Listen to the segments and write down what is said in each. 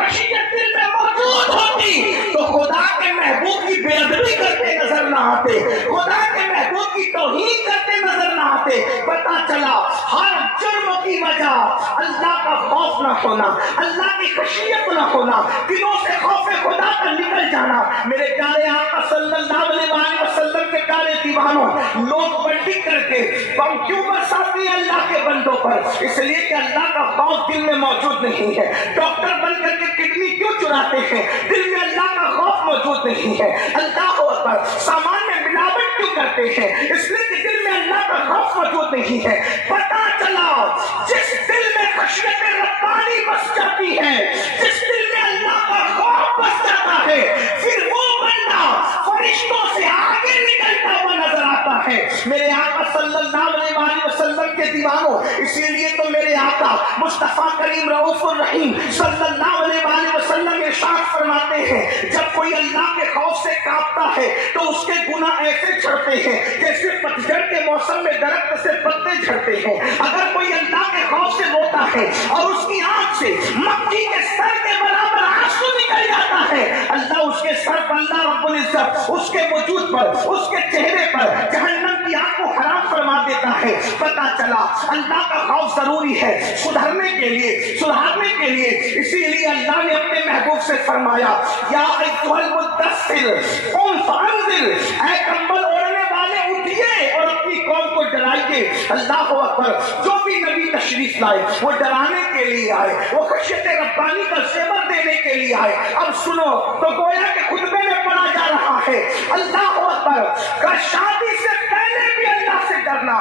خشیت دل میں موجود ہوتی تو خدا کے محبوب کی بے ادبی کرتے نظر نہ آتے، خدا کے محبوب کی توہین کرتے نظر نہ آتے۔ پتا چلا ہر جرم کی وجہ اللہ کا خوف نہ ہونا، اللہ کی خشیت نہ ہونا، دلوں سے خوف خدا کا نکل جانا۔ میرے پیارے آقا صلی اللہ علیہ وسلم کے پیارے دیوانوں، لوگ بنڈی کر کے بم کیوں برساتے ہیں اللہ کے بندوں پر؟ اس لیے کہ اللہ کا خوف دل میں موجود نہیں ہے۔ ڈاکٹر بن کر کے کڈنی کیوں چراتے ہیں؟ دل میں اللہ کا خوف موجود نہیں ہے۔ اللہ اکبر، سامان میں ملاوٹ کیوں کرتے ہیں؟ اس لیے کہ دل میں اللہ کا خوف موجود نہیں ہے۔ پتا چلا جس دل میں خشیت ربانی بس جاتی ہے، جس دل میں اللہ کا خوف بس جاتا ہے، پھر وہ بندہ فرشتوں سے آگے نکلتا ہوا نظر آتا ہے۔ میرے آقا صلی اللہ علیہ وسلم کے دیوانوں، اسی لیے تو میرے آقا مصطفیٰ کریم رؤوف الرحیم صلی اللہ علیہ وسلم ارشاد فرماتے ہیں جب کوئی اللہ کے خوف سے کانپتا ہے تو اس کے گناہ ایسے جھڑتے ہیں جیسے پتجھڑ کے موسم میں درخت سے پتے جھڑتے ہیں۔ اگر کوئی اللہ کے خوف سے روتا ہے اور اس کی آنکھ سے مکھی کے سر کے برابر آنسو نکل جاتا ہے، اللہ اس کے سر پر، اللہ رب العزت اس کے وجود پر، اس کے چہرے پر جہنم کی آگ کو حرام فرما دیتا ہے۔ پتا چلا اللہ کا خوف ضروری ہے سدھرنے کے لیے، سدھارنے کے لیے۔ اسی لیے اللہ نے اپنے محبوب سے فرمایا یا ایھا المدثر قم فانذر، اے کمبل اوڑھنے والے اٹھیے اور اپنی قوم کو ڈرائیے۔ اللہ اکبر، جو بھی نبی تشریف لائے وہ ڈرانے کے لیے آئے، وہ خشیت ربانی کا زیور دینے کے لیے آئے۔ اب سنو تو گویا کہ خطبے میں پڑھا جا رہا ہے اللہ اکبر کا شادی سے پہلے بھی اللہ سے ڈرنا،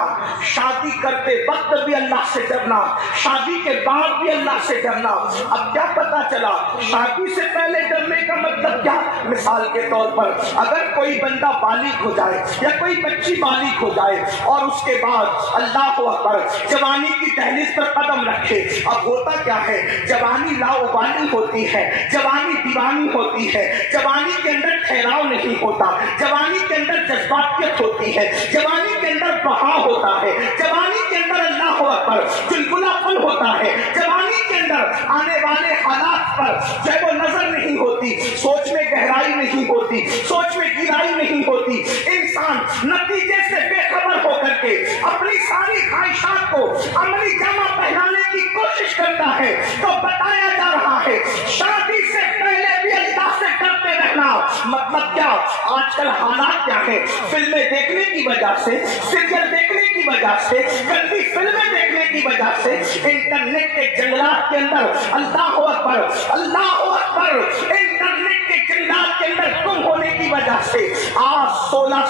شادی کرتے وقت بھی اللہ سے ڈرنا، شادی کے بعد بھی اللہ سے ڈرنا۔ اب کیا پتا چلا شادی سے پہلے ڈرنے کا مطلب کیا؟ مثال کے طور پر اگر کوئی بندہ بالغ ہو جائے یا کوئی بچی بالغ ہو جائے اور اس کے بعد اللہ اکبر جوانی کی دہلیز پر قدم رکھے، اب ہوتا کیا ہے؟ جوانی لاؤبالی ہوتی ہے، جوانی دیوانی ہوتی ہے، جوانی کے اندر ٹھہراؤ نہیں ہوتا، جوانی کے اندر جذباتیت ہوتی ہے، جوانی کے اندر بہاؤ ہوتا ہے، جوانی کے اندر اللہ اکبر چلبلا پن ہوتا ہے، جوانی کے اندر آنے والے حالات پر جو وہ نظر نہیں ہوتی، سوچ میں گہرائی نہیں ہوتی، سوچ میں گہرائی نہیں ہوتی۔ انسان نتیجے سے بے خبر ہو کر کے اپنی ساری خواہشات کو عملی جامہ پہنانے کی کوشش کرتا ہے۔ تو بتایا جا رہا ہے شادی سے پہلے بھی اللہ سے ڈرتے رہنا۔ مطلب کیا؟ آج کل حالات کیا ہے؟ فلمیں دیکھنے کی وجہ سے، سیریل دیکھنے کی وجہ سے، گندی فلمیں دیکھنے کی وجہ سے، انٹرنیٹ کے جنگلات کے اندر اللہ اکبر، اللہ اکبر، انٹرنیٹ کے جنگلات کے اندر گم ہونے کی وجہ سے آج 16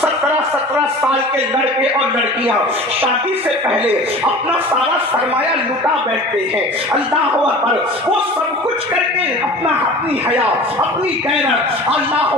17 سال کے لڑکے اور لڑکیاں شادی سے پہلے اپنا سارا سرمایہ لٹا بیٹھتے ہیں۔ اللہ اکبر، وہ سب کچھ کر کے اپنی حیا، اپنی غیرت، اللہ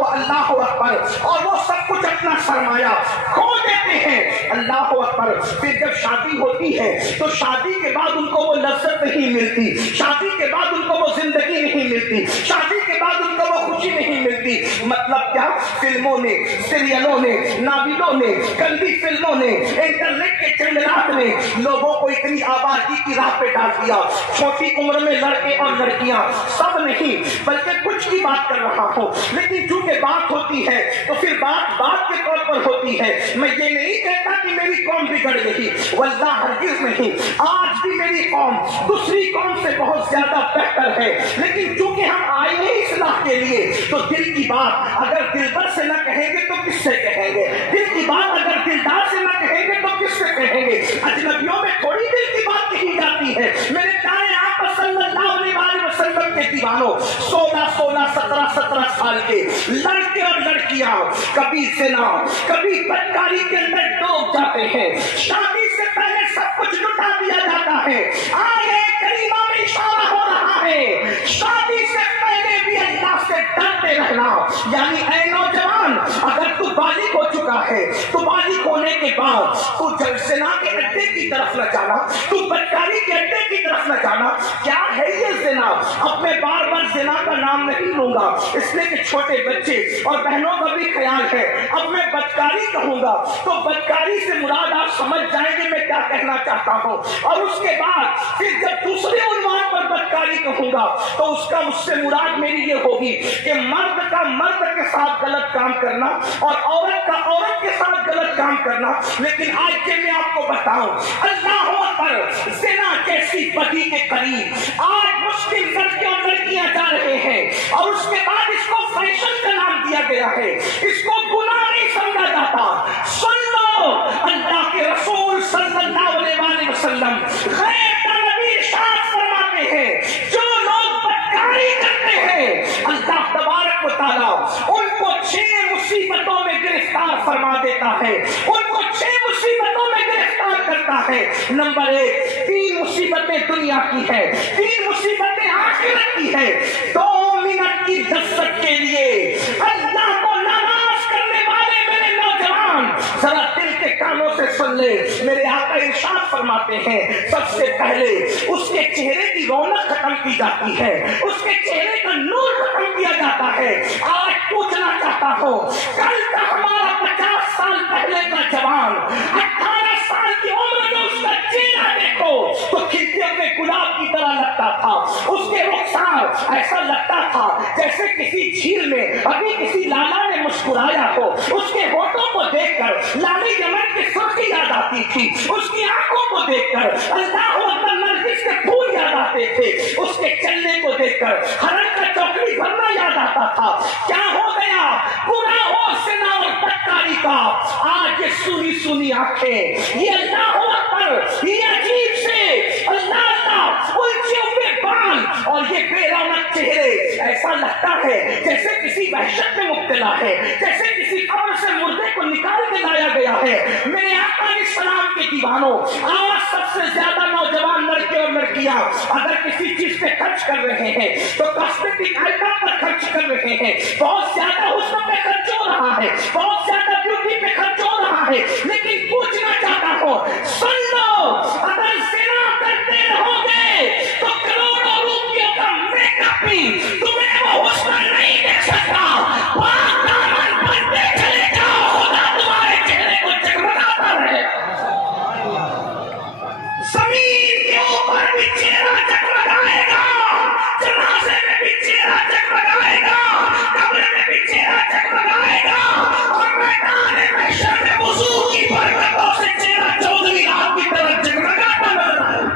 اکبر، اور وہ سب کچھ اپنا سرمایہ کھو دیتے ہیں۔ اللہ اکبر، پھر جب شادی ہوتی ہے تو شادی کے بعد ان کو وہ لذت نہیں ملتی، شادی کے بعد ان کو وہ زندگی نہیں ملتی، شادی کے بعد ان کو وہ خوشی نہیں ملتی۔ مطلب کیا؟ فلموں نے، سیریلوں نے، ناولوں نے، گندی فلموں نے، انٹرنیٹ کے جنگلات نے لوگوں کو اتنی آبادی کی راہ پہ ڈال دیا۔ چھوٹی عمر میں لڑکے اور لڑکیاں، سب نہیں بلکہ کچھ کی بات کر رہا ہوں، لیکن چونکہ بات ہوتی ہے تو پھر بات کے طور پر ہوتی ہے۔ میں یہ نہیں کہتا کہ میری قوم بگڑ گئی، واللہ ہرگز نہیں، آج بھی میری قوم دوسری قوم سے بہت زیادہ بہتر ہے، لیکن چونکہ ہم آئے ہیں اصلاح کے لیے تو دل کی بات اگر دلبر سے نہ کہیں گے تو کس سے کہیں گے؟ دل کی بات اگر دلدار سے نہ کہیں گے تو کس سے کہیں گے؟ اجنبیوں میں تھوڑی دل کی بات کہی جاتی ہے۔ میرے پیارے آقا صلی اللہ علیہ وسلم کے دیوانوں، 16 17 سال کے لڑکے اور لڑکیاں کبھی زنا، کبھی بدکاری کے اندر ڈوب جاتے ہیں۔ شادی سے پہلے سب کچھ لٹا دیا جاتا ہے۔ آیے کریمہ میں اشارہ ہو رہا ہے شادی سے پہلے بھی اللہ سے ڈرتے رہنا۔ یعنی اے نوجوان، اگر تو بالغ ہو چکا ہے تو بالغ ہونے کے بعد تو زنا کے اڈے کی طرف نہ جانا، تو بدکاری کے اڈے کی طرف نہ جانا۔ کیا ہے یہ زنا؟ اب میں بار زنا کا نام نہیں لوں گا، اس لیے کہ چھوٹے بچے اور بہنوں کا بھی خیال ہے۔ اب میں بدکاری کہوں گا تو بدکاری سے مراد آپ سمجھ جائیں گے میں کیا کہنا چاہتا ہوں، اور اس کے بعد پھر جب دوسرے عنوان پر بدکاری کہوں گا تو اس کا مجھ سے مراد میری یہ ہوگی کہ مرد کا مرد کے ساتھ غلط کام کرنا اور عورت کا عورت کے ساتھ غلط کام کرنا. لیکن آج کے میں آپ کو بتاؤں, اللہ اکبر, زنا جیسی بدی کے قریب آج مسلم لڑکے اور لڑکیاں جا رہے ہیں اور اس کے بعد اس کو فیشن کا نام دیا گیا ہے, اس کو گناہ نہیں سمجھا جاتا. سن لو, اللہ کے رسول صلی اللہ علیہ وسلم غیر کا نبی ارشاد فرماتے ہیں, جو لوگ بدکاری کرتے ہیں اللہ تبارک و تعالیٰ ان کو 6 مصیبتوں میں گرفتار فرما دیتا ہے, ان کو 6 مصیبتوں میں گرفتار کرتا ہے. نمبر 1, 3 مصیبتیں دنیا کی ہے, 3 مصیبتیں آخرت کی ہے. 2 منٹ کی لذت کے لیے اللہ کو ناراض کرنے والے میرے نوجوان ذرا دل کے کانوں سے سن لے. میرے آقا ارشاد فرماتے ہیں, سب سے پہلے اس کے چہرے کی رونق ختم کی جاتی ہے, اس کے چہرے کا نور ختم کیا جاتا ہے. آج پوچھنا چاہتا ہوں, کل کا ہمارا 50 سال پہلے کا جوان 18 سال کی عمر میں اس کا چہرہ دیکھو تو کھلتے ہوئے گلاب کی طرح لگتا تھا. اس کے رخسار ایسا لگتا تھا جیسے کسی جھیل میں ابھی کسی لالا نے مسکرایا ہو. اس کے ہونٹوں کو دیکھ کر لالی یمن کی سرخی یاد آتی تھی, اس کی آنکھوں کو دیکھ کر اللہ اکبر نرگس کے پھول یاد آتے تھے, اس کے چلنے کو دیکھ کر ہرن کا چوکڑی بھرنا یاد آتا تھا. کیا ہو گیا, پورا ہو زنا اور بدکاری کا. آج یہ سنی سنی آنکھیں, یہ اللہ اکبر, یہ عجیب سے اللہ اللہ الجھے ہوئے بال اور یہ بے رونق چہرے, ایسا لگتا ہے جیسے کسی وحشت میں مبتلا ہے, جیسے کسی قبر سے مردے کو نکال کے لایا گیا ہے. میرے آقا علیہ السلام کے دیوانوں, آج سب سے زیادہ نوجوان لڑکے اور لڑکیاں اگر کسی چیز پہ خرچ کر رہے ہیں تو کاسمیٹک آئٹم پر خرچ کر رہے ہیں, بہت زیادہ حسن پہ خرچ ہو رہا ہے, بہت زیادہ بیوٹی پہ خرچ ہو رہا ہے. لیکن پوچھنا چاہتا ہوں, سن لو, اگر زنا کرتے رہو گے تو کروڑوں روپیوں کا میک اپ بھی تمہیں وہ حسن نہیں دے سکتا. پاک دامن بنتے چلے جاؤ, خدا تمہارے چہرے کو جگمگاتا رہے. زمین کے اوپر بھی چہرہ جگمگائے گا, جنازے میں بھی چہرہ جگمگائے گا, قبر میں بھی چہرہ جگمگائے گا, اور میدان محشر میں وضو کی برکتوں سے چہرہ 14ویں رات کی طرح جگمگاتا نظر آئے.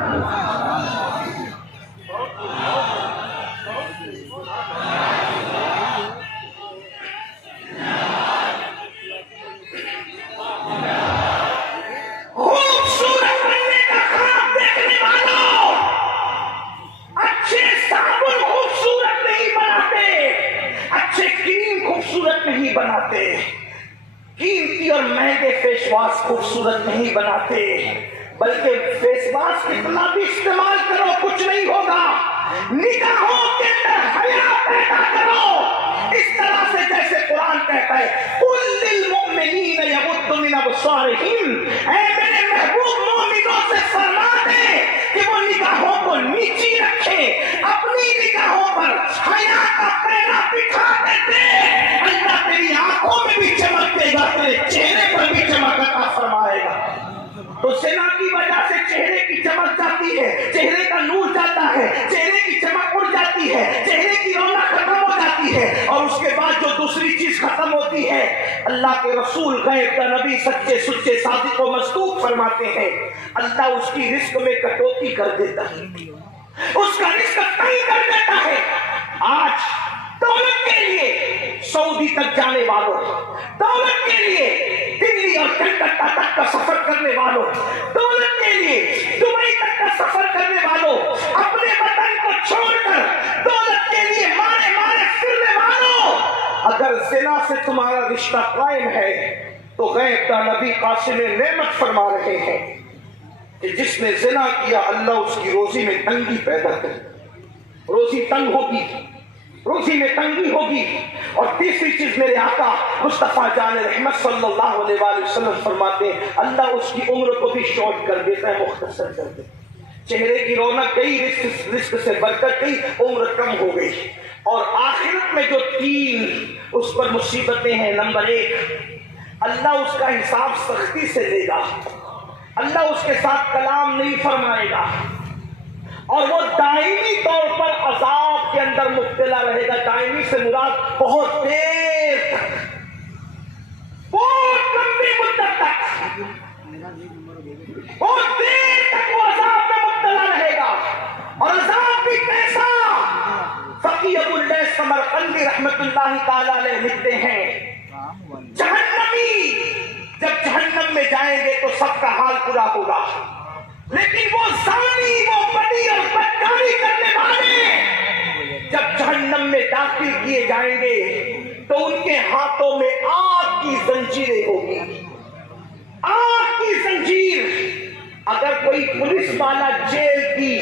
خوبصورت بننے کا خواب دیکھنے والوں, اچھے صابن خوبصورت نہیں بناتے, اچھے کریم خوبصورت نہیں بناتے, قیمتی اور مہنگے فیس واش خوبصورت نہیں بناتے, بلکہ فیس واش کتنا بھی استعمال کرو کچھ نہیں ہوگا. نگاہوں کے اندر حیا پیدا کرو, اس طرح سے جیسے قرآن کہتا ہے, قل للمؤمنین یغضوا من ابصارہم, اے میرے محبوب مومنوں سے فرما دے کہ وہ نگاہوں کو نیچی رکھیں, اپنی نگاہوں پر حیا کا پہنا بٹھا دیتے, اللہ تیری آنکھوں میں بھی چمک دے گا, تیرے چہرے پر بھی چمک عطا فرمائے گا. تو زنا کی وجہ سے چہرے کی چمک جاتی ہے, چہرے کا نور جاتا ہے, چہرے کی چمک اڑ جاتی ہے, چہرے کی رونق ختم ہو جاتی ہے, اور اس کے بعد جو دوسری چیز ختم ہوتی ہے, اللہ کے رسول غیب کا نبی سچے سچے صادق و مصدوق فرماتے ہیں, اللہ اس کی رزق میں کٹوتی کر دیتا ہے, اس کا رزق تنگ کر دیتا ہے. آج دولت کے لیے سعودی تک جانے والوں, دولت کے لیے دلی اور کلکتہ تک کا سفر کرنے والوں, دولت کے لیے دبئی تک کا سفر کرنے والوں, اپنے وطن کو چھوڑ کر دولت کے لیے مارے مارے پھرنے والوں, اگر زنا سے تمہارا رشتہ قائم ہے تو غیب کا نبی قاسم نعمت فرما رہے ہیں کہ جس نے زنا کیا اللہ اس کی روزی میں تنگی پیدا کرے, روزی تنگ ہوگی, روزی میں تنگی ہوگی. اور تیسری چیز میرے آقا مصطفیٰ جان رحمت صلی اللہ علیہ وآلہ وسلم فرماتے ہیں, اللہ اس کی عمر کو بھی شارٹ کر دیتا ہے, مختصر کر دیتا ہے. چہرے کی رونق گئی, رزق سے برکت گئی, عمر کم ہو گئی. اور آخرت میں جو 3 اس پر مصیبتیں ہیں, نمبر 1, اللہ اس کا حساب سختی سے لے گا, اللہ اس کے ساتھ کلام نہیں فرمائے گا, اور وہ دائمی طور پر عذاب کے اندر مبتلا رہے گا. دائمی سے مراد بہت دیر تک، بہت لمبی مدت تک، بہت دیر تک وہ عذاب میں مبتلا رہے گا. اور عذاب بھی کیسا؟ فقی ابو اللیث سمرقندی رحمت اللہ تعالی علیہ لکھتے ہیں جہنمی جب جہنم میں جائیں گے تو سب کا حال برا ہوگا، لیکن وہ زانی، وہ بدی اور بدکاری کرنے والے جب جہنم میں داخل کیے جائیں گے تو ان کے ہاتھوں میں آگ کی زنجیریں ہوگی. آگ کی زنجیر. اگر کوئی پولیس والا جیل کی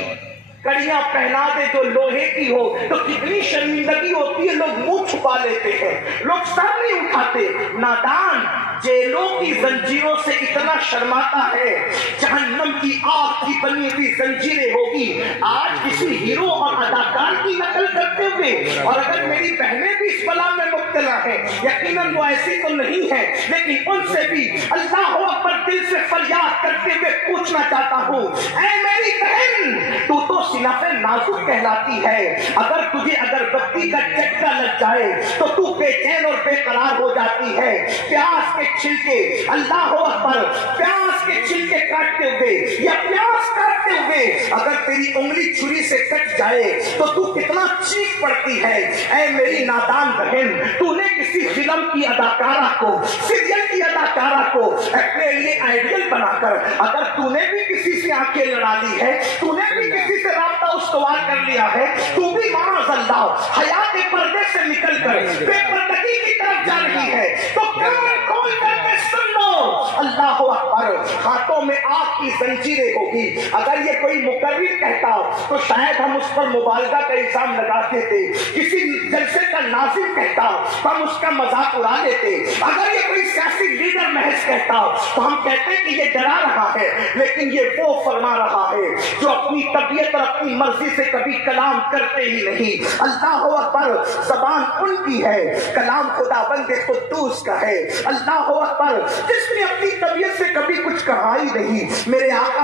کڑیاں پہنا دے جو لوہے کی ہو تو کتنی شرمندگی ہوتی ہے، لوگ منہ چھپا لیتے ہیں، لوگ سر نہیں اٹھاتے. نادان جیلوں کی زنجیروں سے اتنا شرماتا ہے. جہنم کی آگ کی بنی ہوئی زنجیریں ہوگی. آج کسی ہیرو اور اداکار کی نقل کرتے ہوئے، اور اگر میری بہنیں بھی اس بلا میں مبتلا ہیں، یقیناً وہ ایسی تو نہیں ہے، لیکن ان سے بھی اللہ اکبر دل سے فریاد کرتے ہوئے پوچھنا چاہتا ہوں، اے میری بہن، تو صنف نازک کہلاتی ہے. اگر تجھے اگربتی کا چٹکا لگ جائے تو تو بے چین اور بے قرار ہو جاتی ہے. پیاز کے چھلکے، اللہ اکبر، پیاز کے چھلکے کاٹتے ہوئے یا پیاز کاٹتے ہوئے اگر تیری انگلی چھری سے کٹ جائے تو تو کتنا چیخ پڑتی ہے. اے میری نادان بہن، تو نے کسی فلم کی اداکارہ کو، سیریل کی اداکارہ کو اپنے لیے آئیڈیل بنا کر اگر تو نے بھی کسی سے آنکھیں لڑا لی ہے، تو نے بھی کسی سے رابطہ استوار کر لیا ہے، تو بھی معاذ اللہ حیا کے پردے سے نکل کر بے پردگی کی طرف جا رہی ہے، تو کان کھول کر کے سن لو، اللہ اکبر، ہاتھوں میں آگ کی زنجیریں ہوگی. اگر یہ کوئی مقرر کہتا تو شاید ہم اس پر مبالغہ کا الزام لگاتے تھے. کسی جلسے کا ناظم کہتا تو ہم اس کا مذاق اڑا دیتے. اگر یہ کوئی سیاسی لیڈر محض کہتا تو ہم کہتے کہ یہ ڈرا رہا ہے، لیکن یہ وہ فرما رہا ہے جو اپنی طبیعت اور اپنی مرضی سے کبھی کلام کرتے ہی نہیں. اللہ اکبر، زبان ان کی ہے، کلام خدا بند قدوس کا ہے. اللہ اکبر، جس نے اپنی طبیعت سے کبھی کچھ کہا ہی نہیں. میرے آقا،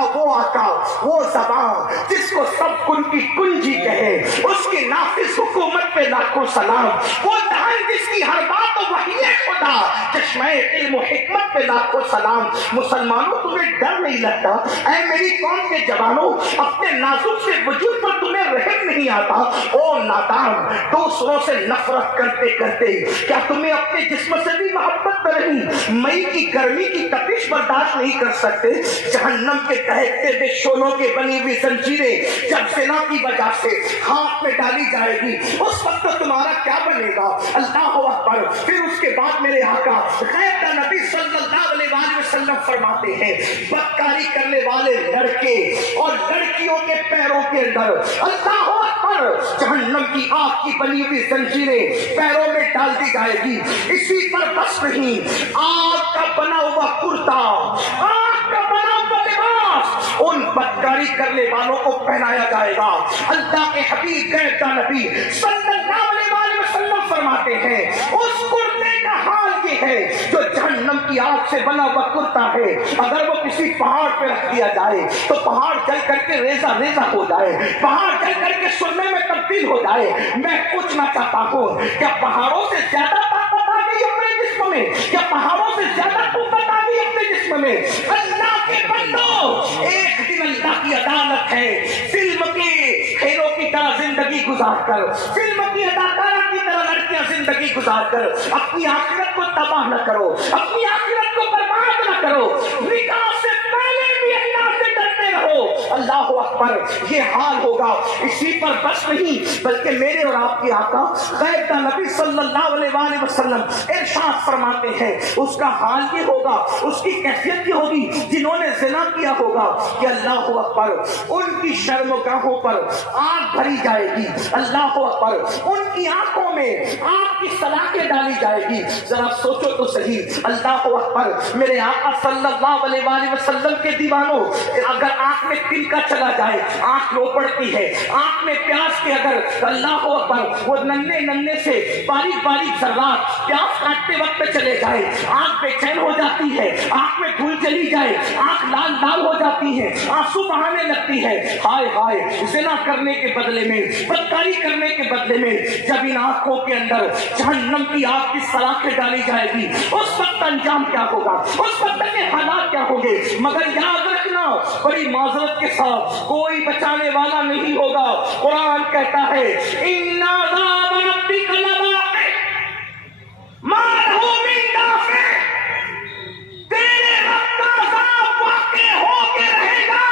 وہ زبان جس کو سب کن کی کنجی کہے، اس کی نافذ حکومت پہ لاکھوں سلام. وہ دہن جس کی ہر بات وحی خدا، چشمہ علم و حکمت پہ لاکھوں سلام. مسلمانوں تمہیں ڈر نہیں لگتا؟ اے میری قوم کے جوانوں، اپنے نازک سے وجود پر تمہیں رحم نہیں آتا؟ او نادان، دوسروں سے نفرت کرتے کرتے کیا تمہیں اپنے جسم سے بھی محبت نہیں؟ مئی کی گرمی کی تپش برداشت نہیں کر سکتے؟ جہنم کے دہتے بے شولوں کے بنی ہوئی زنجیریں جب زنا کی وجہ سے ہاتھ میں ڈالی جائے گی، اس وقت تمہارا کیا بنے گا؟ اللہ اکبر. پھر اس کے بعد میرے آقا غیب کا نبی صلی اللہ علیہ وسلم فرماتے ہیں، بدکاری کرنے والے لڑکے اور لڑکیوں کے پیروں کے اندر اللہ اکبر جہنم کی آگ کی بنی ہوئی زنجیریں پیروں میں ڈال دی جائے گی. اسی پر بس نہیں، آگ کا بنا ہوا کرتا، آگ کا بنا ہوا لباس ان بدکاری کرنے والوں کو پہنایا جائے گا. اللہ کے حبیب غیب کا نبی صلی اللہ علیہ وسلم فرماتے ہیں، اس کرتے کا حال یہ ہے جو جہنم کی آگ سے بنا ہوا کرتا ہے، اگر وہ کسی پہاڑ پہ رکھ دیا جائے تو پہاڑ جل کر کے ریزہ ریزہ ہو جائے، پہاڑ جل کر کے سرمے میں تبدیل ہو جائے. میں پوچھنا چاہتا ہوں، کیا پہاڑوں سے زیادہ طاقت آ گئی اپنے جسم میں؟ کیا پہاڑوں سے زیادہ قوت آ گئی اپنے جسم میں؟ اللہ کے بندو، ایک دن اللہ کی عدالت ہے. فلم کے ہیرو کی طرح زندگی گزار کر، فلم کی اداکارہ کی طرح لڑکیاں زندگی گزار کر اپنی آخرت کو تباہ نہ کرو، اپنی آخرت کو برباد نہ کرو. نکاح سے پہلے بھی اللہ سے ڈرتے رہو. اللہ اکبر، یہ حال ہوگا. اسی پر بس نہیں بلکہ میرے اور آپ کے آقا غیب کا نبی صلی اللہ علیہ وسلم ارشاد فرماتے ہیں، اس کا حال یہ ہوگا، اس کی کیفیت یہ ہوگی جنہوں نے زنا کیا ہوگا کہ اللہ اکبر ان کی شرمگاہوں پر آگ بھری جائے گی. اللہ اکبر، ان کی آنکھوں میں آگ کی سلاخیں ڈالی جائے گی. ذرا سوچو تو صحیح. اللہ اکبر، میرے آقا صلی اللہ علیہ وسلم کے دیوانوں، اگر آنکھ میں تنکا چلا جائے آنکھ رو پڑتی ہے، آنکھ میں پیاس کے اگر اللہ اکبر وہ ننے سے باریک باریک ذرات پیاس کاٹتے وقت چلے جائے، آنکھ بے چین ہو جاتی ہے، آنکھ میں دھول چلی جائے، آنکھ لال لال ہو جاتی ہے، آنسو بہانے لگتی ہے، ہائے ہائے زنا کرنے کے بدلے میں، بدکاری کرنے کے بدلے میں جب ان آنکھوں کے اندر جہنم کی آگ کی سلاخیں ڈالی جائے گی، اس وقت انجام کیا ہوگا، اس وقت کے حالات کیا ہوں گے؟ مگر یاد رکھنا بڑی معذرت کے ساتھ کوئی بچانے والا نہیں ہوگا۔ قرآن کہتا ہے ان عذاب ربک لواقع ما لہ من دافع، تیرے رب کا عذاب واقع ہو کے رہے گا،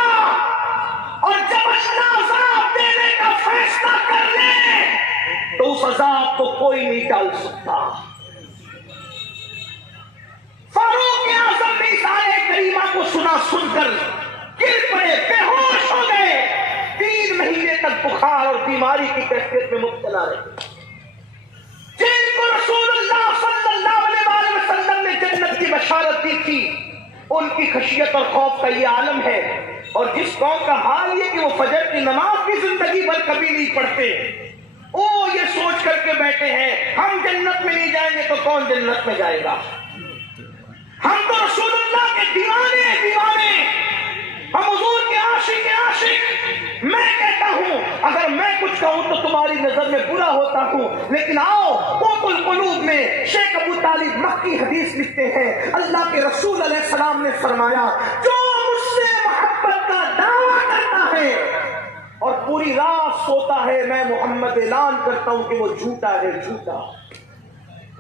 اور جب اللہ عذاب دینے کا فیصلہ کر لے تو اس عذاب کو کوئی نہیں ٹال سکتا۔ فاروق اعظم نے اس آیت کریمہ کو سن کر گر پڑے، بے ہوش ہو گئے، 3 مہینے تک بخار اور بیماری کی کیفیت میں مبتلا رہے۔ جن کو رسول اللہ صلی اللہ علیہ وسلم نے جنت کی بشارت دی تھی، ان کی خشیت اور خوف کا یہ عالم ہے، اور جس قوم کا حال یہ کہ وہ فجر کی نماز بھی زندگی بھر کبھی نہیں پڑھتے، وہ یہ سوچ کر کے بیٹھے ہیں ہم جنت میں نہیں جائیں گے تو کون جنت میں جائے گا؟ ہم تو رسول اللہ کے دیوانے ہیں، دیوانے، ہم حضور کے عاشق۔ میں کہتا ہوں اگر میں کچھ کہوں تو تمہاری نظر میں برا ہوتا ہوں، لیکن آؤ قوت القلوب میں شیخ ابو طالب مکی حدیث لکھتے ہیں، اللہ کے رسول علیہ السلام نے فرمایا جو مجھ سے محبت کا دعویٰ کرتا ہے اور پوری رات سوتا ہے، میں محمد اعلان کرتا ہوں کہ وہ جھوٹا ہے، جھوٹا۔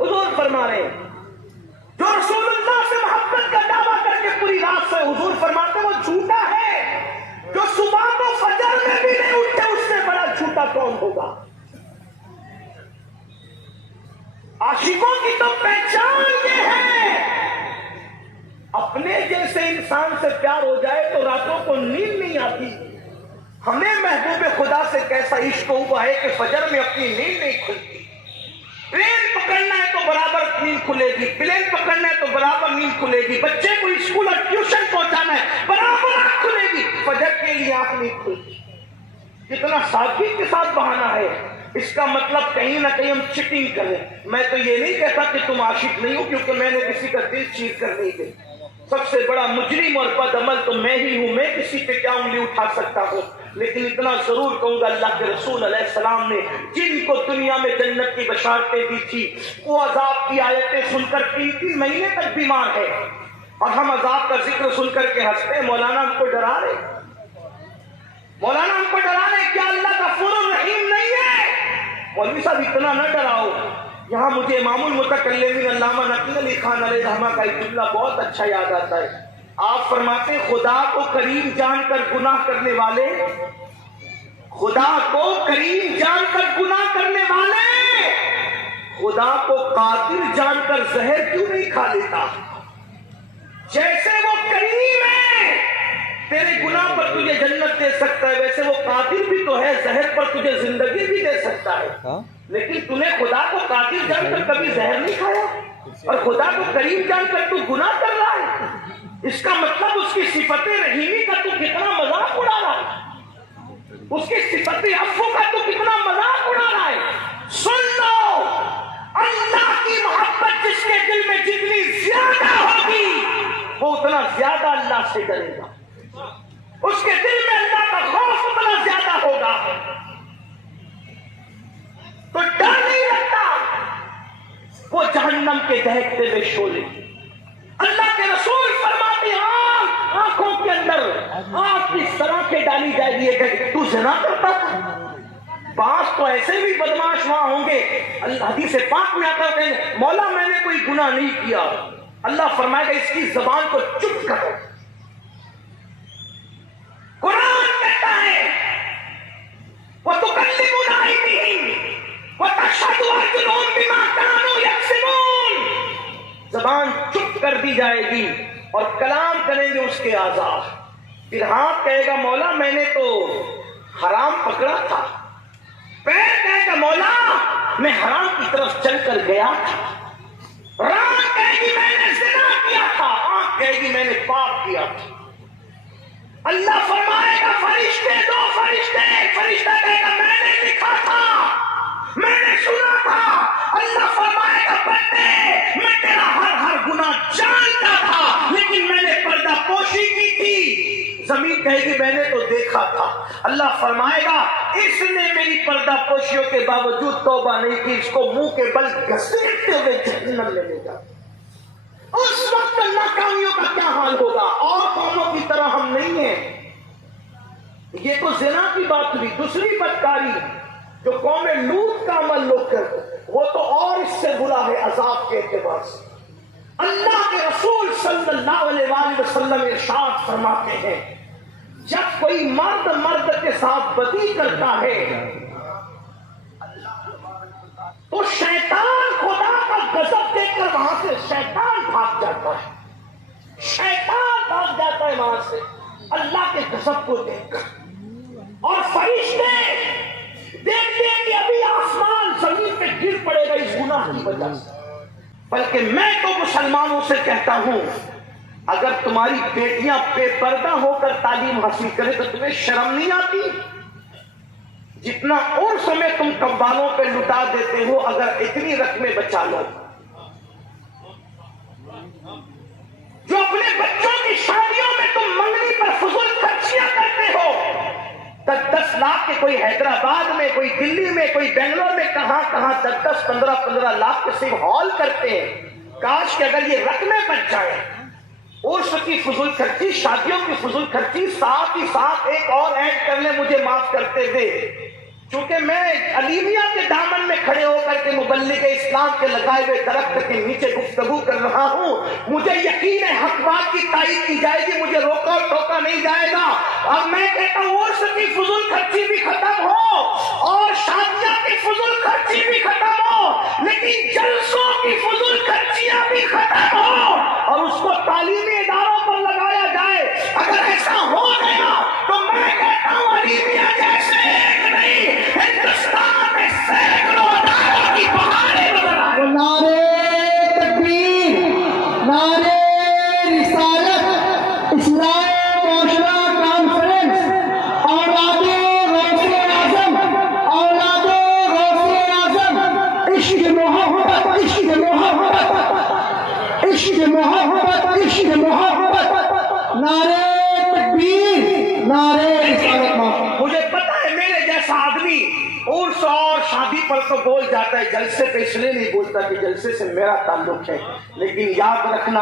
حضور فرما رہے ہیں جو رسول اللہ سے محبت کا دعویٰ کر کے پوری رات سے، حضور فرماتے وہ جھوٹا ہے، جو صبح کو فجر میں بھی نہیں اٹھتے اس سے بڑا جھوٹا کون ہوگا؟ عاشقوں کی تو پہچان یہ ہے، اپنے جیسے انسان سے پیار ہو جائے تو راتوں کو نیند نہیں آتی۔ ہمیں محبوب خدا سے کیسا عشق ہوا ہے کہ فجر میں اپنی نیند نہیں کھلتی، ٹرین پکڑنا ہے تو برابر نیند کھلے گی، پلین پکڑنا ہے تو برابر نیند کھلے گی، بچے کو اسکول اور ٹیوشن پہنچانا ہے برابر آنکھ کھلے گی، فجر کے لیے آنکھ نہیں کھلتی۔ کتنا سادگی کے ساتھ بہانا ہے، اس کا مطلب کہیں نہ کہیں ہم چیٹنگ کریں۔ میں تو یہ نہیں کہتا کہ تم عاشق نہیں ہو، کیونکہ میں نے کسی کا دل چیر کر نہیں دے، سب سے بڑا مجرم اور بد عمل تو میں ہی ہوں، میں کسی پہ کیا انگلی اٹھا سکتا ہوں، لیکن اتنا ضرور کہوں گا اللہ کے رسول علیہ السلام نے جن کو دنیا میں جنت کی بشارتیں دی تھی، وہ عذاب کی آیتیں سن کر 3 مہینے تک بیمار ہے، اور ہم عذاب کا ذکر سن کر کے ہنستے ہیں۔ مولانا ہم کو ڈرا رہے، مولانا ہم کو ڈرا رہے، کیا اللہ غفور الرحیم نہیں ہے؟ مولوی صاحب اتنا نہ ڈراؤ۔ یہاں مجھے امام المتکلمین علامہ نقی علی خان علیہ رحمہ کا ایک جملہ بہت اچھا یاد آتا ہے۔ آپ فرماتے ہیں خدا کو کریم جان کر گناہ کرنے والے، خدا کو کریم جان کر گناہ کرنے والے خدا کو قاتل جان کر زہر کیوں نہیں کھا لیتا؟ جیسے وہ کریم ہے تیرے گناہ پر تجھے جنت دے سکتا ہے، ویسے وہ قاتل بھی تو ہے، زہر پر تجھے زندگی بھی دے سکتا ہے، لیکن تو نے خدا کو قاتل جان کر کبھی زہر نہیں کھایا، اور خدا کو کریم جان کر تو گناہ کر رہا ہے۔ اس کا مطلب اس کی صفت رحیمی کا تو کتنا مذاق اڑا رہا ہے، اس کی صفت عفو کا تو کتنا مذاق اڑا رہا ہے۔ سن لو، اللہ کی محبت جس کے دل میں جتنی زیادہ ہوگی وہ اتنا زیادہ اللہ سے ڈرے گا، اس کے دل میں اللہ کا خوف اتنا زیادہ ہوگا، تو ڈر نہیں لگتا وہ جہنم کے دہکتے ہوئے شعلے۔ اللہ کے رسول فرماتے ہیں آنکھوں کے اندر آنکھ کی سلاخیں ڈالی جائے گی، کہ تو زنا کرتا تھا۔ بعض تو ایسے بھی بدماش وہاں ہوں گے، اللہ حدیث پاک میں آتا ہے مولا میں نے کوئی گناہ نہیں کیا، اللہ فرمائے گا اس کی زبان کو چپ کرو۔ قرآن کہتا ہے وَتُكَلِّمُنَا أَيْدِيهِمْ وَتَشْهَدُ أَرْجُلُهُمْ بِمَا كَانُوا يَكْسِبُونَ، زبان چپ کر دی جائے گی اور کلام کریں گے اس کے اعضاء، پھر ہاتھ کہے گا مولا میں نے تو حرام پکڑا تھا، پیر کہے گا مولا میں حرام کی طرف چل کر گیا تھا، ران کہے گی میں نے زنا کیا تھا، آنکھ کہے گی میں نے پاپ کیا تھا۔ اللہ فرمائے گا فرشتے، دو فرشتے، ایک فرشتہ کہے گا میں نے لکھا تھا، میں نے سنا تھا۔ اللہ فرمائے گا بندے میں تیرا ہر گناہ جانتا تھا لیکن میں نے پردہ پوشی کی تھی۔ زمین کہے گی میں نے تو دیکھا تھا۔ اللہ فرمائے گا اس نے میری پردہ پوشیوں کے باوجود توبہ نہیں کی، اس کو منہ کے بل گھسیٹتے ہوئے جہنم میں لے جا۔ اس وقت ناکامیوں کا کیا حال ہوگا؟ اور قوموں کی طرح ہم نہیں ہیں۔ یہ تو زنا کی بات ہوئی۔ دوسری بدکاری جو قوم لوط کا عمل لوگ کرتے وہ تو اور اس سے برا ہے عذاب کے اعتبار سے۔ اللہ کے رسول صلی اللہ علیہ وآلہ وسلم ارشاد فرماتے ہیں جب کوئی مرد کے ساتھ بدی کرتا ہے تو شیطان خدا کا غضب دیکھ کر وہاں سے شیطان بھاگ جاتا ہے، شیطان بھاگ جاتا ہے وہاں سے اللہ کے غضب کو دیکھ کر، اور فرشتے دیکھتے ہیں کہ ابھی آسمان زمین پہ گر پڑے گا اس گناہ کی وجہ سے۔ بلکہ میں تو مسلمانوں سے کہتا ہوں اگر تمہاری بیٹیاں بے پردہ ہو کر تعلیم حاصل کرے تو تمہیں شرم نہیں آتی؟ جتنا اور سمے تم قوالوں پہ لٹا دیتے ہو اگر اتنی رقمیں بچا لو۔ جو اپنے بچوں کی شادیوں میں تم منگنی پر فضول خرچیاں کرتے ہو، 10 لاکھ کے کوئی حیدرآباد میں، کوئی دلی میں، کوئی بنگلور میں، کہاں 10 15 لاکھ کے صرف ہال کرتے ہیں۔ کاش کہ اگر یہ رقمیں بچ جائیں، عرس کی فضول خرچی، شادیوں کی فضول خرچی، ساتھ ہی ساتھ ایک اور ایڈ کر لیں، مجھے معاف کرتے ہوئے، چونکہ میں علیمیہ کے دامن میں کھڑے ہو کر کے مبلغ اسلام کے لگائے ہوئے درخت کے نیچے گفتگو کر رہا ہوں، مجھے یقین ہے حق بات کی تائید کی جائے گی، مجھے روکا اور ٹوکا نہیں جائے گا۔ اور میں کہتا ہوں عرس کی فضول خرچی بھی ختم ہو اور شادیاں کی فضول خرچی بھی ختم ہو، لیکن جلسوں کی فضول خرچیاں بھی ختم ہو اور اس کو تعلیمی اداروں پر لگایا جائے۔ اگر ایسا ہو گیا تو میں کہتا ہوں علیمیہ جیسے ایک نہیں ہندوستان میں سینکڑوں اداروں کی بہاریں نظر آئے۔ نعرے تکبیر، نعرے رسالت، اسلام معاشرہ کانفرنس، اولاد غوث اعظم، اولاد غوث اعظم، عشق محبت، عشق محبت، عشق محبت، عشق محبت، نعرے تکبیر، نعرے رسالت۔ مجھے پتا ہے میرے جیسا آدمی عرس اور شادی پر تو بول جاتا ہے، جلسے پہ اس لیے نہیں بولتا کہ جلسے سے میرا تعلق ہے، لیکن یاد رکھنا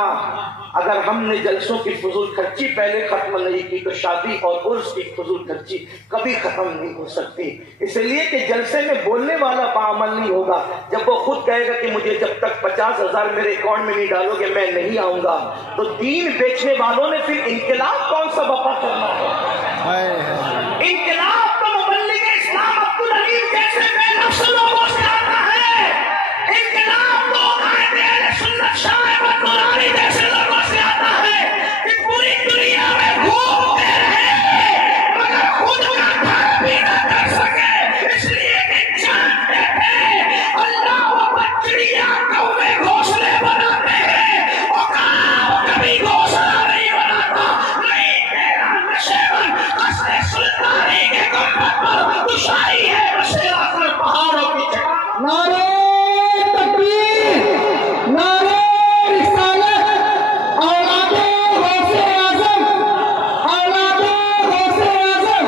اگر ہم نے جلسوں کی فضول خرچی پہلے ختم نہیں کی تو شادی اور عرس کی فضول خرچی کبھی ختم نہیں ہو سکتی۔ اس لیے کہ جلسے میں بولنے والا باعمل نہیں ہوگا، جب وہ خود کہے گا کہ مجھے جب تک 50,000 میرے اکاؤنٹ میں نہیں ڈالو گے میں نہیں آؤں گا، تو دین بیچنے والوں نے پھر انقلاب کون سا بپا کرنا ہے؟ انقلاب تو مبلغ اسلام عبدالعلیم جیسے بے نفس لوگوں سے آتا ہے، انقلاب تو قائد اہل سنت شاہ احمد نورانی جیسے لوگوں سے آتا ہے کہ پوری دنیا میں گھومتے رہے مگر خود کا گھر بھی نہ کر سکے، اس لیے کہ جانتے تھے اللہ و بچڑیاں کوے گھونسلے بناتے ہیں اور کبھی گھونسلہ نہیں بناتا، نہیں تیرا نشیون قصر سلطانی کے گنبد پر کشائی ہے بشیرہ سر پہاڑوں کی جگہ۔ نعرے تکبیر، نعرے رسالت، اولاد غوث اعظم، اولاد غوث اعظم،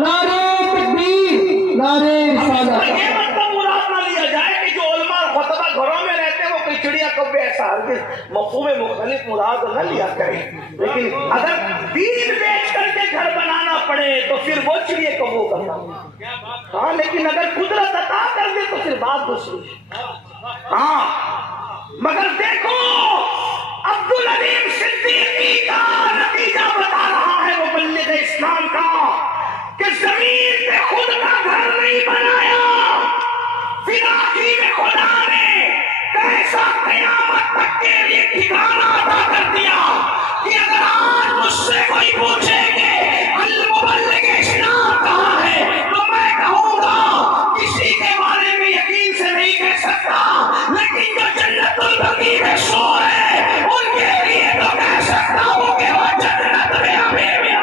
نعرے تکبیر، نعرے رسالت۔ یہ مطلب مراد نہ لیا جائے کہ جو علماء خطبہ گھروں میں رہتے ہیں وہ کوئی چڑیا کبھی ایسا ہرگز مفہوم مختلف مراد نہ لیا کریں، لیکن اگر دین بیچ کر کے گھر بنانا پڑے تو پھر وہ چڑیے کبو کرنا، ہاں لیکن اگر قدرت عطا کر دے تو پھر بات دوسری ہے۔ ہاں مگر دیکھو عبدالعلیم صدیقی کا نتیجہ بتا رہا ہے مبلغ اسلام کا کہ زمین پہ خود کا گھر نہیں بنایا، پھر آخری میں خدا نے کیسا قیامت تک کے لیے ٹھکانہ عطا کر دیا کہ اگر آج مجھ سے کوئی پوچھے کہ المبلغ اسلام کہاں ہے تو میں کہوں گا کسی کے بارے میں یقین سے نہیں کہہ سکتا، لیکن جو جنت البقیع میں سو ہے ان کے لیے تو کہہ سکتا ہوں کہ وہ جنت میں ابھی بھی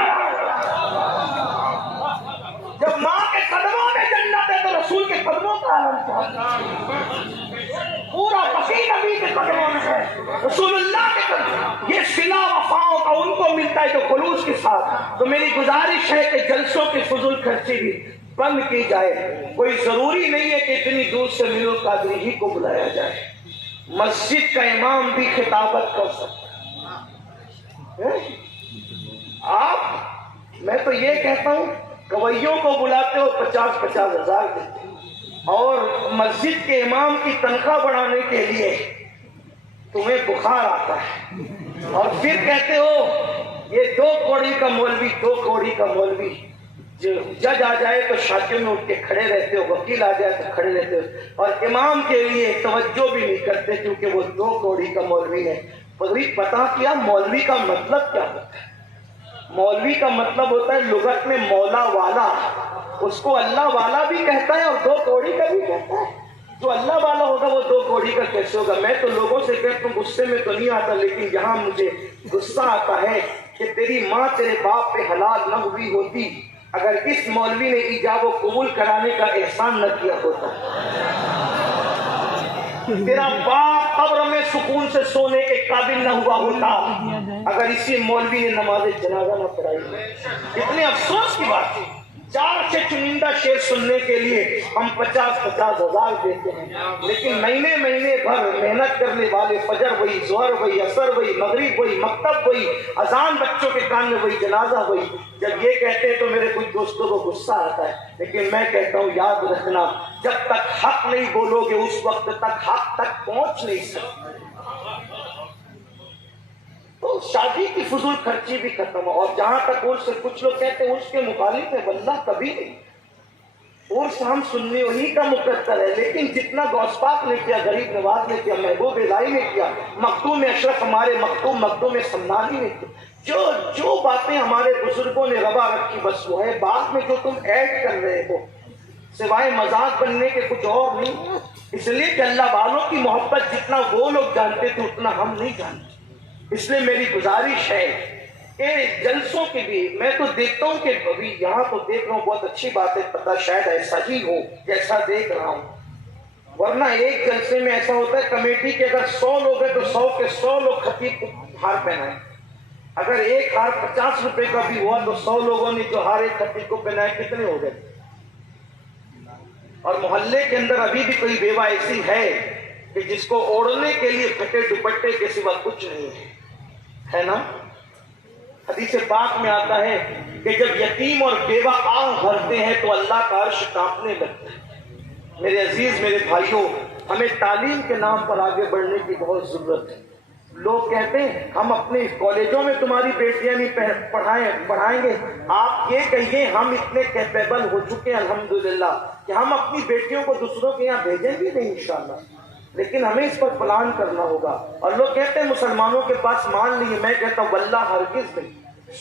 قدموں کا عالم چاہتا پورا مسیح نبی کے قدموں میں ہے، رسول اللہ کے قدموں، یہ صلہ وفاؤں کا ان کو ملتا ہے جو خلوص کے ساتھ۔ تو میری گزارش ہے کہ جلسوں کی فضول خرچی بھی بند کی جائے، کوئی ضروری نہیں ہے کہ اتنی دور سے میرو قادری ہی کو بلایا جائے، مسجد کا امام بھی خطابت کر سکتا ہے۔ آپ، میں تو یہ کہتا ہوں، گویوں کو بلاتے ہو 50-50 ہزار دیتے اور مسجد کے امام کی تنخواہ بڑھانے کے لیے تمہیں بخار آتا ہے اور پھر کہتے ہو یہ 2 کوڑی کا مولوی، 2 کوڑی کا مولوی، جو جج آ جائے تو شادیوں میں اٹھ کے کھڑے رہتے ہو، وکیل آ جائے تو کھڑے رہتے ہو، اور امام کے لیے توجہ بھی نہیں کرتے کیونکہ وہ 2 کوڑی کا مولوی ہے۔ پتا کیا مولوی کا مطلب کیا ہوتا ہے؟ مولوی کا مطلب ہوتا ہے لغت میں مولا والا، اس کو اللہ والا بھی کہتا ہے اور 2 کوڑی کا بھی کہتا ہے۔ جو اللہ والا ہوگا وہ 2 کوڑی کا کیسے ہوگا؟ میں تو لوگوں سے کہتا ہوں، غصے میں تو نہیں آتا، لیکن جہاں مجھے غصہ آتا ہے کہ تیری ماں تیرے باپ پہ حلال نہ ہوئی ہوتی اگر اس مولوی نے ایجاب و قبول کرانے کا احسان نہ کیا ہوتا، تیرا باپ قبر میں سکون سے سونے کے قابل نہ ہوا ہوتا اگر اسی مولوی نے نماز جنازہ نہ پڑھائی۔ اتنے افسوس کی بات ہے، 4 سے چنندہ شعر سننے کے لیے ہم 50-50 ہزار دیتے ہیں، لیکن مہینے بھر محنت کرنے والے، فجر وہی، ظہر وہی، عصر وہی، مغرب وہی، مکتب وہی، اذان بچوں کے کان میں وہی، جنازہ وہی۔ جب یہ کہتے ہیں تو میرے کچھ دوستوں کو غصہ آتا ہے، لیکن میں کہتا ہوں یاد رکھنا، جب تک حق نہیں بولو گے اس وقت تک حق تک پہنچ نہیں سکتے۔ تو شادی کی فضول خرچی بھی ختم ہو، اور جہاں تک عرس سے کچھ لوگ کہتے ہیں اس کے مخالف ہے، واللہ کبھی نہیں۔ عرس ہم سننے انہیں کا مقدر ہے، لیکن جتنا غوث پاک نے کیا، غریب نواز نے کیا، محبوب الہی نے کیا، مخدوم اشرف ہمارے مخدوم سمنانی نے کیا، جو باتیں ہمارے بزرگوں نے روا رکھی بس وہ ہے، بعد میں جو تم ایڈ کر رہے ہو سوائے مذاق بننے کے کچھ اور نہیں۔ اس لیے کہ اللہ والوں کی محبت جتنا وہ لوگ جانتے تھے اتنا ہم نہیں جانتے۔ اس لیے میری گزارش ہے کہ جلسوں کی بھی، میں تو دیکھتا ہوں کہ ابھی یہاں تو دیکھ رہا ہوں، بہت اچھی بات ہے، پتہ شاید ایسا ہی ہو جیسا دیکھ رہا ہوں، ورنہ ایک جلسے میں ایسا ہوتا ہے کمیٹی کے اگر 100 لوگ ہیں تو 100 کے 100 لوگ خطیب کو ہار پہنائیں، اگر ایک ہار 50 روپے کا بھی ہوا تو 100 لوگوں نے جو ہار ایک خطیب کو پہنائے کتنے ہو گئے؟ اور محلے کے اندر ابھی بھی کوئی بیوہ ایسی ہے کہ جس کو اوڑھنے کے لیے پھٹے دوپٹے کے سوا کچھ نہیں ہے نا؟ حدیث پاک میں آتا ہے کہ جب یتیم اور بیوہ آہ بھرتے ہیں تو اللہ کا عرش کانپنے لگتا ہے۔ میرے عزیز، میرے بھائیوں، ہمیں تعلیم کے نام پر آگے بڑھنے کی بہت ضرورت ہے۔ لوگ کہتے ہیں ہم اپنے کالجوں میں تمہاری بیٹیاں نہیں پڑھائیں گے، آپ یہ کہیے ہم اتنے کیپیبل ہو چکے ہیں الحمدللہ کہ ہم اپنی بیٹیوں کو دوسروں کے یہاں بھیجیں بھی نہیں انشاءاللہ، لیکن ہمیں اس پر پلان کرنا ہوگا۔ اور لوگ کہتے ہیں مسلمانوں کے پاس مال نہیں ہے، میں کہتا ہوں واللہ ہرگز نہیں،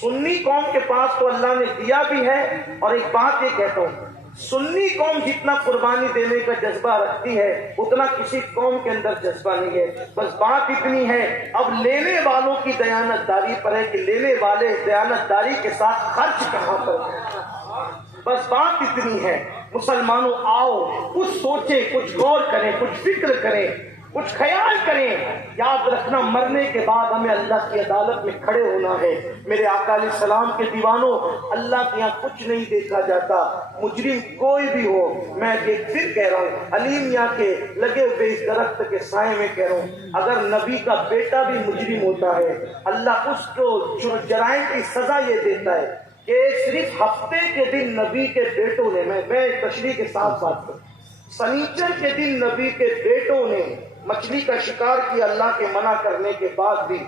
سنی قوم کے پاس تو اللہ نے دیا بھی ہے، اور ایک بات یہ کہتا ہوں، سنی قوم جتنا قربانی دینے کا جذبہ رکھتی ہے اتنا کسی قوم کے اندر جذبہ نہیں ہے۔ بس بات اتنی ہے، اب لینے والوں کی دیانت داری پر ہے کہ لینے والے دیانت داری کے ساتھ خرچ کہاں کرتے ہیں۔ بس بات اتنی ہے، مسلمانوں آؤ، کچھ سوچیں، کچھ غور کریں، کچھ فکر کریں، کچھ خیال کریں۔ یاد رکھنا مرنے کے بعد ہمیں اللہ کی عدالت میں کھڑے ہونا ہے۔ میرے آقا علیہ السلام کے دیوانوں، اللہ کے یہاں کچھ نہیں دیکھا جاتا، مجرم کوئی بھی ہو، میں ایک پھر کہہ رہا ہوں، علیم یہاں کے لگے ہوئے اس درخت کے سائے میں کہہ رہا ہوں، اگر نبی کا بیٹا بھی مجرم ہوتا ہے اللہ اس کو جرائم کی سزا یہ دیتا ہے کہ صرف ہفتے کے دن نبی کے بیٹوں نے، میں تشریح کے ساتھ بات کروں، سنیچر کے دن نبی کے بیٹوں نے مچھلی کا شکار کیا اللہ کے منع کرنے کے بعد بھی،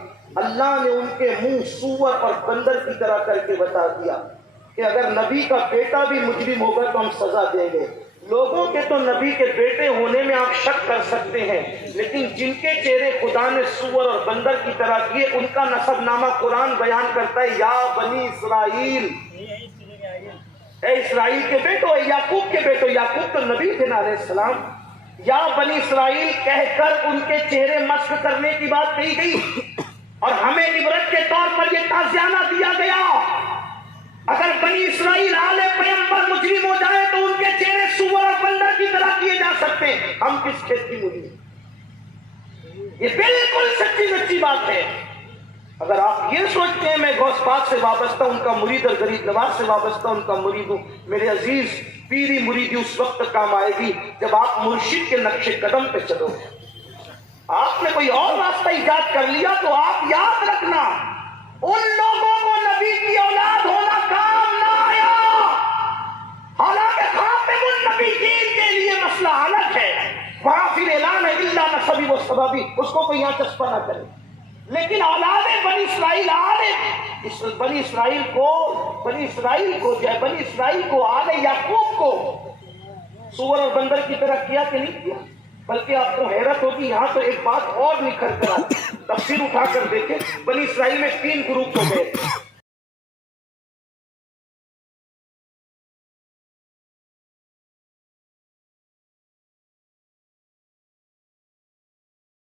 اللہ نے ان کے منہ سور اور بندر کی طرح کر کے بتا دیا کہ اگر نبی کا بیٹا بھی مجرم ہوگا تو ہم سزا دیں گے۔ لوگوں کے تو نبی کے بیٹے ہونے میں آپ شک کر سکتے ہیں، لیکن جن کے چہرے خدا نے سور اور بندر کی طرح کیے ان کا نسب نامہ قرآن بیان کرتا ہے، یا بنی اسرائیل، اے اسرائیل کے بیٹو، اے یعقوب کے بیٹو، یعقوب تو نبی تھے نا علیہ السلام، یا بنی اسرائیل کہہ کر ان کے چہرے مسخ کرنے کی بات کہی گئی، اور ہمیں عبرت کے طور پر یہ تعزیانہ دیا گیا، اگر بنی اسرائیل آل پیغمبر مجرم ہو جائے تو ان کے چہرے سور اور بندر کی طرح کیے کرتے ہیں ہم کس کھیت کی مولی ہیں؟ یہ بالکل سچی سچی بات ہے. اگر آپ یہ سوچتے ہیں میں غوث پاک سے وابستہ ان کا مرید اور غریب نواز سے وابستہ ان کا مرید ہوں، میرے عزیز پیری مریدی اس وقت کام آئے گی جب آپ مرشد کے نقش قدم پہ چلو. آپ نے کوئی اور راستہ ایجاد کر لیا تو آپ یاد رکھنا ان لوگوں کو نبی کی اولاد ہونا کام نہ آیا. حالانکہ خاتم النبیین کے لیے مسئلہ الگ ہے، وہاں پھر اعلان ہے اللہ نصبی و سببی، اس کو کوئی یہاں چسپا نہ کرے. لیکن اولاد بنی اسرائیل بنی اسرائیل کو آل یعقوب کو سور اور بندر کی طرح کیا کہ نہیں کیا؟ بلکہ آپ کو حیرت ہوگی یہاں تو ایک بات اور نکھر کر آتی، تفسیر اٹھا کر دیکھیں. بنی اسرائیل میں 3 گروپ ہو گئے.